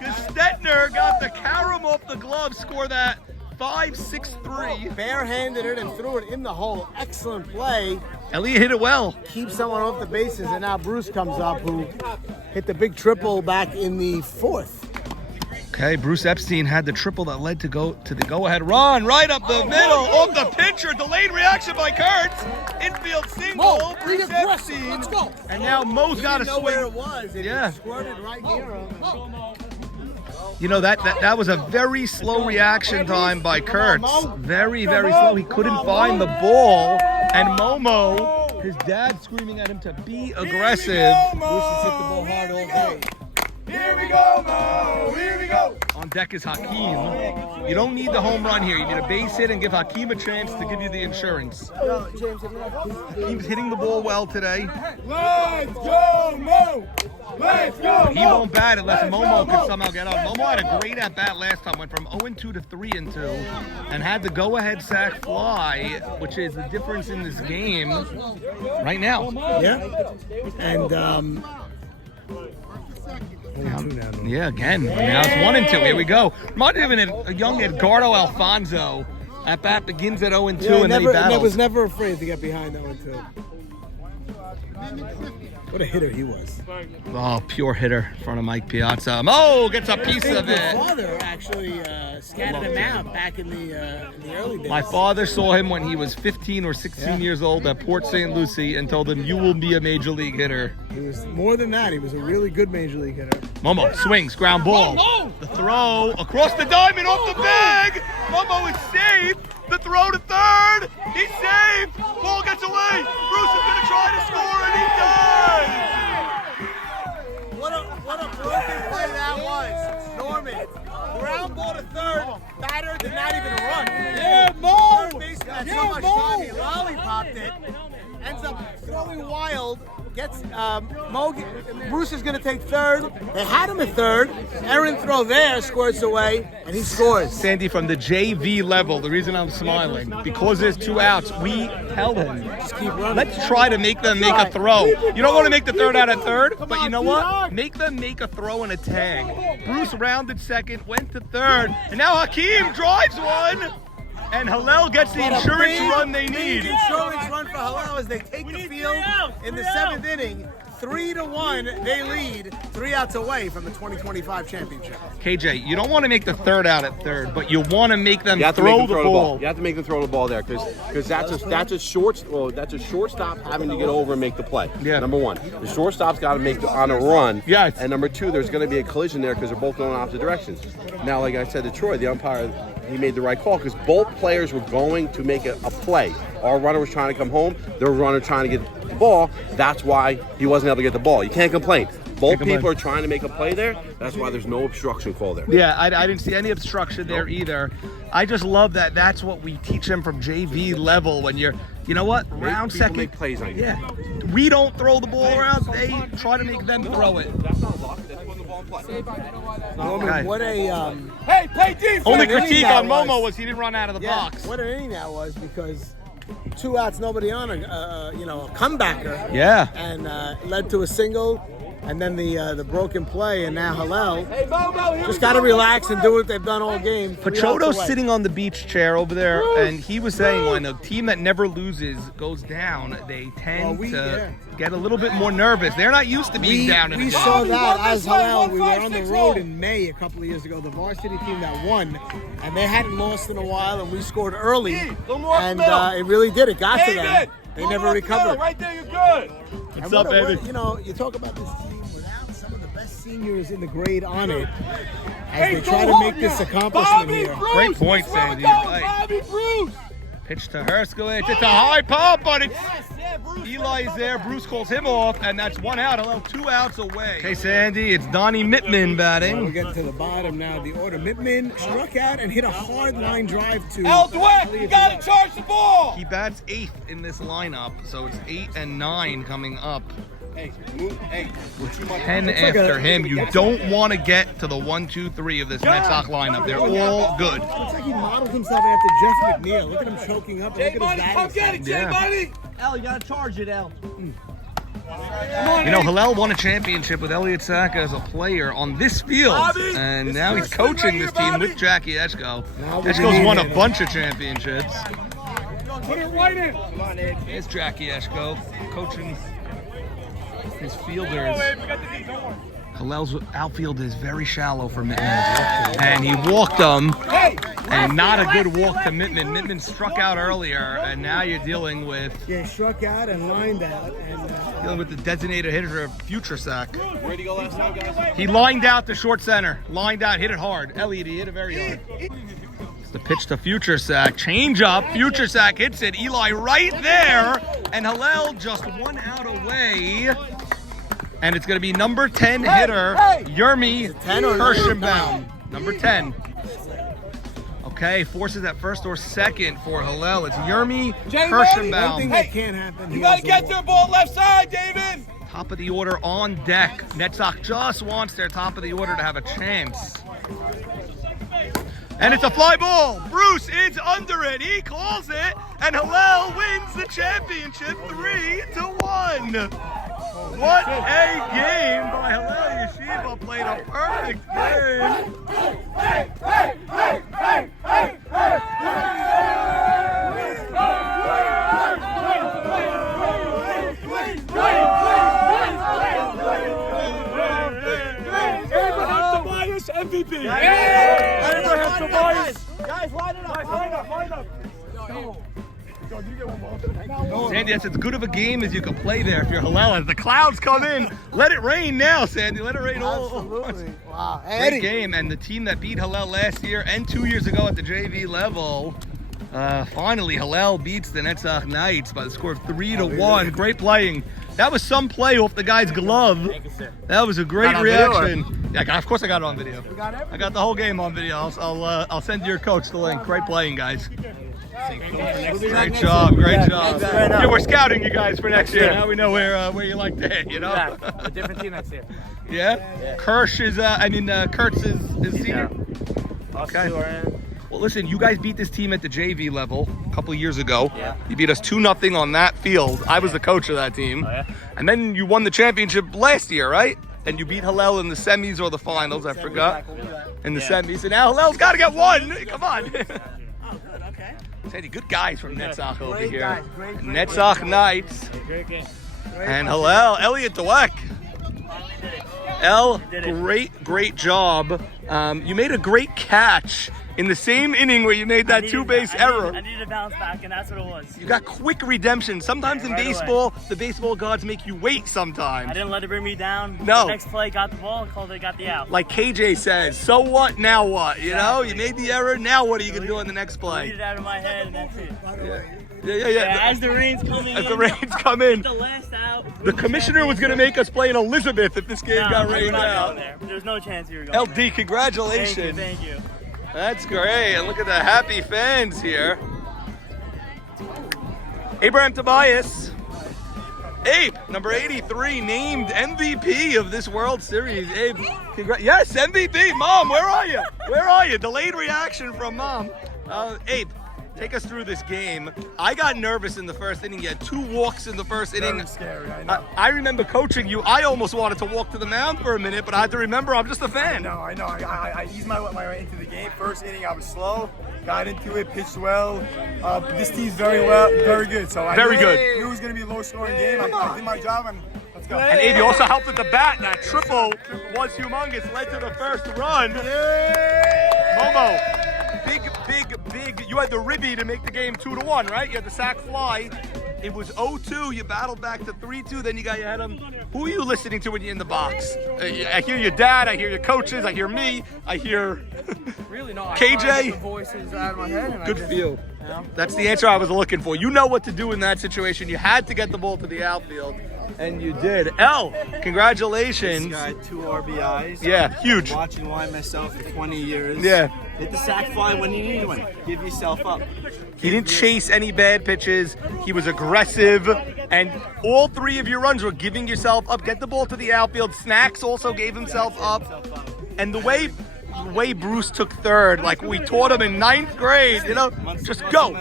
Gestetner got the carom off the glove, score that 5-6-3. Barehanded it and threw it in the hole. Excellent play. Elliot hit it well. Keep someone off the bases, and now Bruce comes up, who hit the big triple back in the fourth. Okay, Bruce Epstein had the triple that led to the go-ahead run right up the middle of the pitcher. Delayed reaction by Kurtz. Infield single. Mo, Bruce Epstein. Let's go. And now Mo's got to Know where swing. it was. It Yeah. squirted right near him. You know, that was a very slow reaction time by Kurtz. Very, very slow. He couldn't find the ball. And Momo, his dad screaming at him to be aggressive. Bruce has hit the ball hard all day. Here we go, Mo. Here we go. On deck is Hakeem. You don't need the home run here. You need a base hit and give Hakeem a chance to give you the insurance. Hakeem's hitting the ball well today. Let's go, Mo. Let's go, He won't bat unless Momo can somehow get on. Momo had a great at-bat last time. Went from 0-2 to 3-2 and had the go-ahead sac fly, which is the difference in this game right now. Yeah. And, Yeah, again. Now it's 1-2. Here we go. Might have been a young Edgardo Alfonso. At bat begins at 0-2 and then he battles. was never afraid to get behind 0-2. What a hitter he was. Oh, pure hitter in front of Mike Piazza. Mo gets a piece of His it. father actually scattered him out back in the early days. My father saw him when he was 15 or 16 years old at Port St. Lucie and told him, "You will be a major league hitter." He was more than that. He was a really good major league hitter. Momo swings, ground ball. The throw across the diamond, off the bag. Momo is safe. The throw to third. He's safe. Ball gets away. Bruce is going to try to score, and he does. What a broken play that was, Norman. Ground ball to third. Batter did not even run. Yeah, Mo. Third baseman had so much time. He lollipopped it. Ends up throwing wild. Gets Bruce is going to take third. They had him at third. Aaron throw there, squirts away, and he scores. Sandy, from the JV level, the reason I'm smiling, because there's 2 outs, we tell him, Just keep running. let's try to make them make a throw. You don't want to make the third out at third, but you know what? Make them make a throw and a tag. Bruce rounded second, went to third, and now Hakeem drives one, and Hillel gets the insurance run they need. Big insurance run for Hillel as they take the field in the 7th inning. 3-1, they lead 3 outs away from the 2025 championship. KJ, you don't want to make the third out at third, but you want to make them You have to throw make them the throw ball. You have to make them throw the ball there because that's a shortstop having to get over and make the play. Yeah. Number one, the shortstop's got to make on a run. Yes. And number two, there's going to be a collision there because they're both going in opposite directions. Now, like I said to Troy, the umpire, he made the right call because both players were going to make a play. Our runner was trying to come home. Their runner trying to get the ball. That's why he wasn't able to get the ball. You can't complain. Both people are trying to make a play there. That's why there's no obstruction call there. Yeah, I didn't see any obstruction there either. I just love that. That's what we teach them from JV level. When you're, you know what, round People second. make plays on you. Yeah, we don't throw the ball around. They try to make them throw it. That's not luck. That's when the ball in play. Norman, Okay. what a Hey, play defense. Only What an critique inning on that Momo was. was he didn't run out of the box. What an inning that was, because 2 outs, nobody on, a comebacker. Yeah. And led to a single, and then the broken play, and now Hillel just got to relax and do what they've done all game. 3 outs Pachoto's away. sitting on the beach chair over there, and he was saying when a team that never loses goes down, they tend to get a little bit more nervous. They're not used to being down in a We game. saw that as Hillel. We were on the road in May a couple of years ago, the varsity team that won, and they hadn't lost in a while, and we scored early, and it really did. It got to them. They never recovered. Right there, you're good. What's up, baby? You talk about this team without some of the best seniors in the grade on it as they try to make this accomplishment here. Great point, Sandy. Bobby Bruce. Pitch to Herskowitz. It's a high pop, but it's Eli's there. Bruce calls him off, and that's 1 out. 2 outs away. Okay, Sandy, it's Donnie Mittman batting. We're getting to the bottom now of the order. Mittman struck out and hit a hard line drive to El Dweck, you gotta charge the ball. He bats 8th in this lineup, so it's 8 and 9 coming up. Hey, move. Hey, 10 after him. You don't want to get to the 1, 2, 3 of this Netzach lineup. They're all good. Looks like he modeled himself after Jeff McNeil. Look at him choking up. Jay Look Money, at his come get it, Jay Yeah. Money. El, you gotta charge it, El. You know, Hillel won a championship with Elliot Saka as a player on this field, and now he's coaching this team with Jackie Eshko. Eshko's won a bunch of championships. Put it right in. Here's Jackie Eshko coaching his fielders. Hillel's outfield is very shallow for Mittman, and he walked them, and not a good walk to Mittman. Mittman struck out earlier, and now you're dealing with struck out and lined out, and dealing with the designated hitter, Future Sack. Where'd he go last time, guys? He lined out to short center, lined out, hit it hard. Elliot, he hit it very hard. It's the pitch to Future Sack, change up. Future Sack hits it. Eli right there, and Hillel just 1 out away. And it's going to be number 10 hitter, Yermi Kirschenbaum. Number 10. Okay, forces at first or second for Hillel. It's Yermi one thing Kirschenbaum. that can't happen. You gotta get their ball left side, David. Top of the order on deck. Netzach just wants their top of the order to have a chance. And it's a fly ball. Bruce is under it. He calls it. And Hillel wins the championship 3-1. What a game by Hillel Yeshiva. Played a perfect game. Abraham Tobias MVP. Abraham Tobias. Guys, line it up. Line up. Sandy, that's as good of a game as you can play there if you're Hillel. As the clouds come in, let it rain now, Sandy. Let it rain all. Wow. Great game, and the team that beat Hillel last year and 2 years ago at the JV level, finally Hillel beats the Netzach Knights by the score of 3-1. Great playing. That was some play off the guy's glove. That was a great reaction. Yeah, of course I got it on video. I got the whole game on video. I'll send your coach the link. Great playing, guys. Great job, great job. Yeah, we're scouting you guys for next year. Now we know where you like to hit, you know? A different team next year. Yeah? Kirsch is, Kurtz is senior? Okay. Well, listen, you guys beat this team at the JV level a couple of years ago. Yeah. You beat us 2-0 on that field. I was the coach of that team. Oh, yeah? And then you won the championship last year, right? And you beat Hillel in the semis or the finals, I forgot. In the semis. And now Hillel's got to get one. Come on. Sandy, good guys from Netzach over here. Netzach Knights. Great game. And Hillel, Elliot Dweck. Great job. You made a great catch in the same inning where you made that two-base error. I needed to bounce back, and that's what it was. You got quick redemption. Sometimes in baseball, the baseball gods make you wait sometimes. I didn't let it bring me down. No. The next play, got the ball, and called it, got the out. Like KJ says, so what, now what? You know, you made the error, now what are you going to do in the next I play? need it out of my head, and that's it. Yeah. As the rains come in. As the rains come in. The last out. The commissioner was going to make us play in Elizabeth if this game got rained out. There's no chance you were going LD, congratulations. Thank you. That's great. And look at the happy fans here. Abraham Tobias. Abe, number 83, named MVP of this World Series. Abe, yes, MVP. Mom, where are you? Where are you? Delayed reaction from Mom. Abe, take us through this game. I got nervous in the first inning. You had 2 walks in the first inning. Very scary, I know. I remember coaching you. I almost wanted to walk to the mound for a minute, but I had to remember I'm just a fan. I know. I eased my way into the game. First inning, I was slow. Got into it, pitched well. This team's very good. So I knew it was going to be a low-scoring game. I did my job, and let's go. And Abe, you also helped with the bat. That triple was humongous. Led to the first run. Momo, big. You had the ribby to make the game 2-1, right? You had the sack fly It was 0-2. You battled back to 3-2. Then you got your head on. Who are you listening to when you're in the box? I hear your dad. I hear your coaches. I hear me. I hear really no. KJ. The voices out of my head. And Good for you. That's the answer I was looking for. You know what to do in that situation. You had to get the ball to the outfield, and you did. L, congratulations. This guy, 2 RBIs. Yeah, huge. Watching why myself for 20 years. Yeah. Hit the sack fly when you need one. Give yourself up. He didn't chase any bad pitches. He was aggressive, and all 3 of your runs were giving yourself up. Get the ball to the outfield. Snacks also gave himself up. And the way Bruce took third, like we taught him in 9th grade, you know, just go.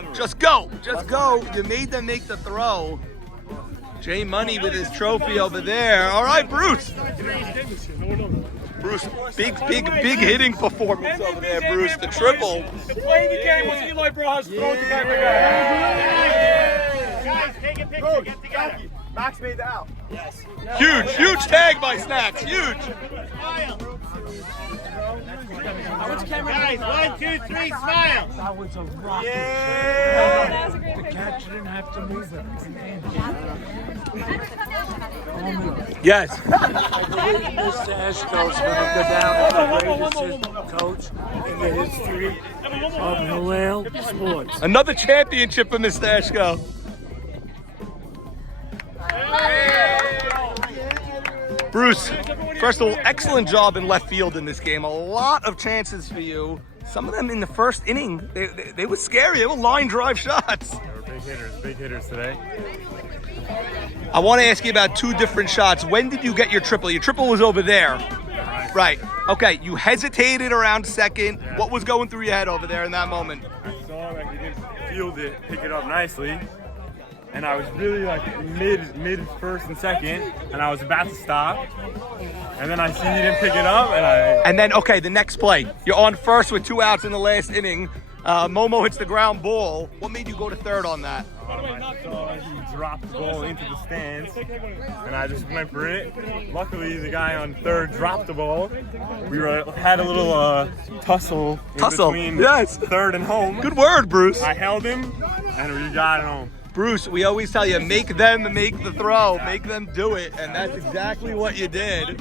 You made them make the throw. Jay Money with his trophy over there. All right, Bruce. Bruce, big hitting performance over there, Bruce. The triple. The play of the game was Eli Barajas throwing to back. Guys, take a picture. Get together. Max made the out. Yes. Huge tag by Snacks. Huge. Guys, 1, 2, 3, smile. That was a rocket. Yeah. The catcher didn't have to move it. Yes. I believe Mr. Eshko's going to go down as the greatest assistant coach in the history of Hillel sports. Another championship for Mr. Eshko. Bruce, first of all, excellent job in left field in this game. A lot of chances for you. Some of them in the first inning, they were scary. They were line drive shots. They were big hitters today. I want to ask you about 2 different shots. When did you get your triple? Your triple was over there. Right. Okay, you hesitated around second. Yeah. What was going through your head over there in that moment? I saw that he didn't field it, pick it up nicely. And I was really like mid first and second, and I was about to stop. And then I see he didn't pick it up, And then, okay, the next play. You're on first with 2 outs in the last inning. Momo hits the ground ball. What made you go to third on that? I saw he dropped the ball into the stands, and I just went for it. Luckily, the guy on third dropped the ball. We had a little tussle between third and home. Good word, Bruce. I held him, and we got it home. Bruce, we always tell you, make them make the throw, make them do it, and that's exactly what you did.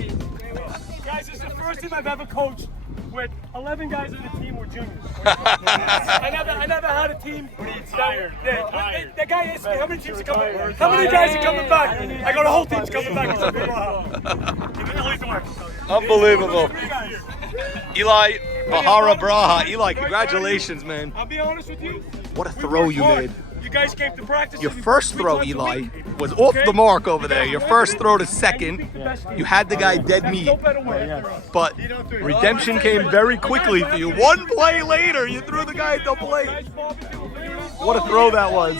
Guys, this is the first team I've ever coached with 11 guys on the team were juniors. I never had a team. The guy asked me, how many teams are coming? How many guys are coming back? I go, the whole team's coming back. Unbelievable. Eli Bahara Braha. Eli, congratulations, man. I'll be honest with you. What a throw you made. You guys came to practice. Your first throw, Eli, was off the mark over there. Your first throw to second, you had the guy dead meat. But redemption came very quickly for you. 1 play later, you threw the guy at the plate. What a throw that was.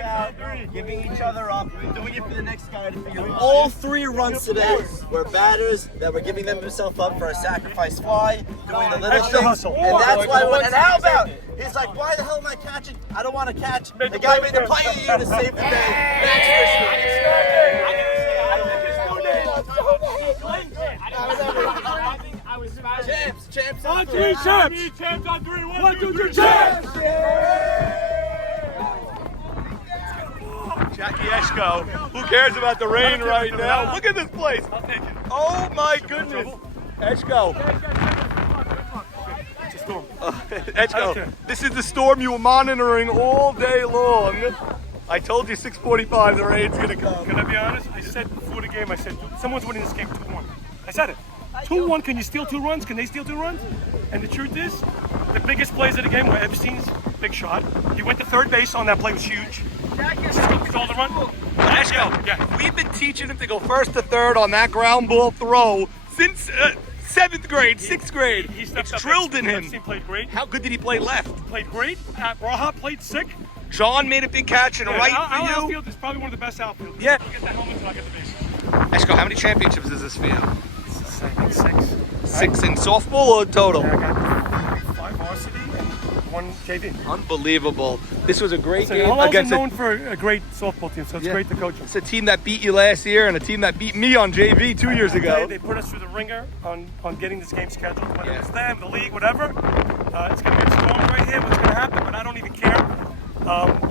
About giving each other up, doing it for the next guy to figure out. All 3 runs today were batters that were giving themselves up for a sacrifice fly, doing the little things, and that's why. And how about? He's like, why the hell am I catching? I don't want to catch. The guy made the play of the year to save the day. Champs. On 3 champs. Champs on 3. 1, 2, 3, champs. Jackie Eshko, who cares about the rain right now? Look at this place. Oh my goodness. Eshko. Eshko, this is the storm you were monitoring all day long. I told you 6:45 the rain's gonna come. Can I be honest? I said before the game, I said, someone's winning this game 2-1. I said it. 2-1, can you steal 2 runs? Can they steal 2 runs? And the truth is, the biggest plays of the game were Epstein's big shot. He went to third base on that play, was huge. Stole the run. Eshko, Yeah. we've been teaching him to go first to third on that ground ball throw since 7th grade, 6th grade. It's drilled in him. Epstein played great. How good did he play left? Played great. Braha played sick. John made a big catch and right Our for you. outfield is probably one of the best outfields. Yeah. Get the helmet and I'll get the bases. Eshko, how many championships is this for you? 6. 6 in softball or total? I got 5 varsity and 1 JV. Unbelievable. This was a great game Hillel's against known for a great softball team, so it's great to coach them. It's a team that beat you last year and a team that beat me on JV 2 years ago. They put us through the ringer on getting this game scheduled. Whether it's them, the league, whatever. It's going to be a storm right here. What's going to happen? But I don't even care.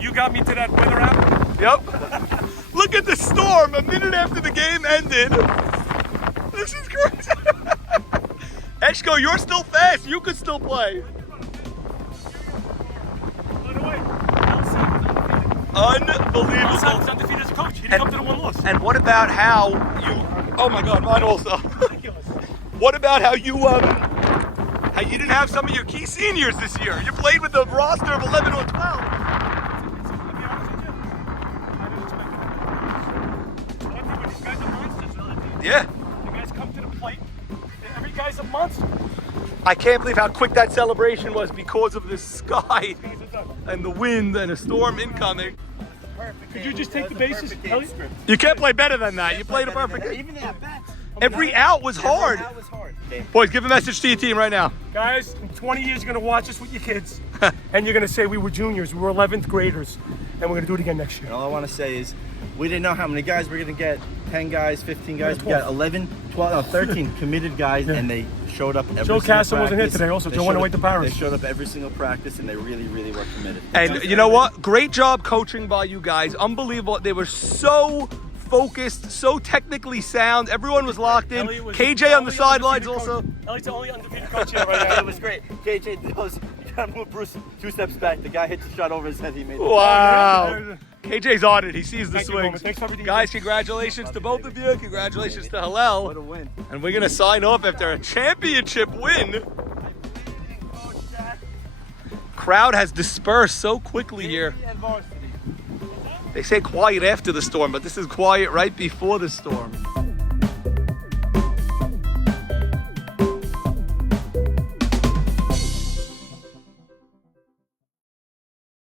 You got me to that weather app. Yep. Look at the storm a minute after the game ended. This is crazy. Eshko, you're still fast. You could still play. By the way, Unbelievable. He's undefeated as a coach. He didn't come to the one loss. And what about how you? Oh my God, mine also. What about how you didn't have some of your key seniors this year? You played with the roster of 11 or 12. Yeah. The guys come to the plate. Every guy's a monster. I can't believe how quick that celebration was because of the sky and the wind and a storm incoming. Could you just take the bases? You can't play better than that. You played a perfect game. Even at bats. Every out was hard. That was hard. Boys, give a message to your team right now. Guys, in 20 years, you're going to watch us with your kids. And you're going to say we were juniors, we were 11th graders. And we're going to do it again next year. And all I want to say is, we didn't know how many guys we're going to get. 10 guys, 15 guys. We got 11, 12, no, 13 committed guys, and they showed up every Joe single Castle wasn't here practice. today also. They Joe went showed away up- to Paris. They showed up every single practice, and they really, really were committed. And you know what? Great job coaching by you guys. Unbelievable. They were so focused, so technically sound. Everyone was locked in. Elliot was KJ on the only sidelines undefeated also. coach. Elliot's the only undefeated coach here right now. It was great. KJ goes, you gotta move Bruce 2 steps back. The guy hits the shot over his head. He made it. Wow. KJ's on it. He sees the Thank you, swings. Roman. Thanks for everything. Guys, congratulations to both of you. Congratulations to Hillel. What a win. And we're going to sign off after a championship win. Crowd has dispersed so quickly here. And varsity. They say quiet after the storm, but this is quiet right before the storm.